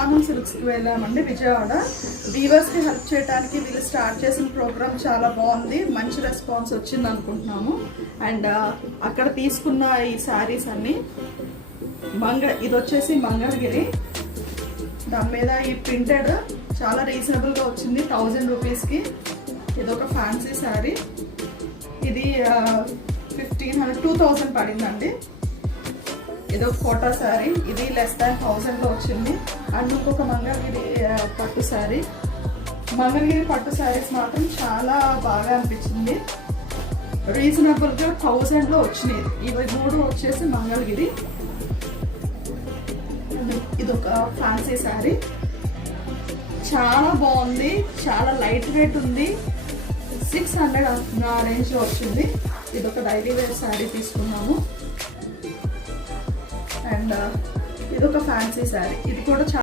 రామన్ సిల్క్స్కి వెళ్ళామండి విజయవాడ. వీవర్స్కి హెల్ప్ చేయడానికి వీళ్ళు స్టార్ట్ చేసిన ప్రోగ్రామ్ చాలా బాగుంది, మంచి రెస్పాన్స్ వచ్చింది అనుకుంటున్నాము. అండ్ అక్కడ తీసుకున్న ఈ శారీస్ అన్నీ ఇది వచ్చేసి మంగళగిరి. దాని మీద ఈ ప్రింటెడ్ చాలా రీజనబుల్గా వచ్చింది, 1000 రూపీస్కి. ఇది ఒక ఫ్యాన్సీ శారీ, ఇది 2000 పడిందండి. ఇది ఒక కోటా శారీ, ఇది లెస్ దాన్ 1000లో వచ్చింది. అండ్ ఇంకొక మంగళగిరి పట్టు శారీ. మంగళగిరి పట్టు శారీస్ మాత్రం చాలా బాగా అనిపించింది, రీజనబుల్గా 1000లో వచ్చినాయి. ఇవి 3 వచ్చేసి మంగళగిరి. ఇది ఒక ఫ్యాన్సీ శారీ, చాలా బాగుంది, చాలా లైట్ వెయిట్ ఉంది, 600 నా రేంజ్లో వచ్చింది. ఇది ఒక డైలీ వేర్ శారీ తీసుకున్నాము. అండ్ ఇది ఒక ఫ్యాన్సీ శారీ, ఇది కూడా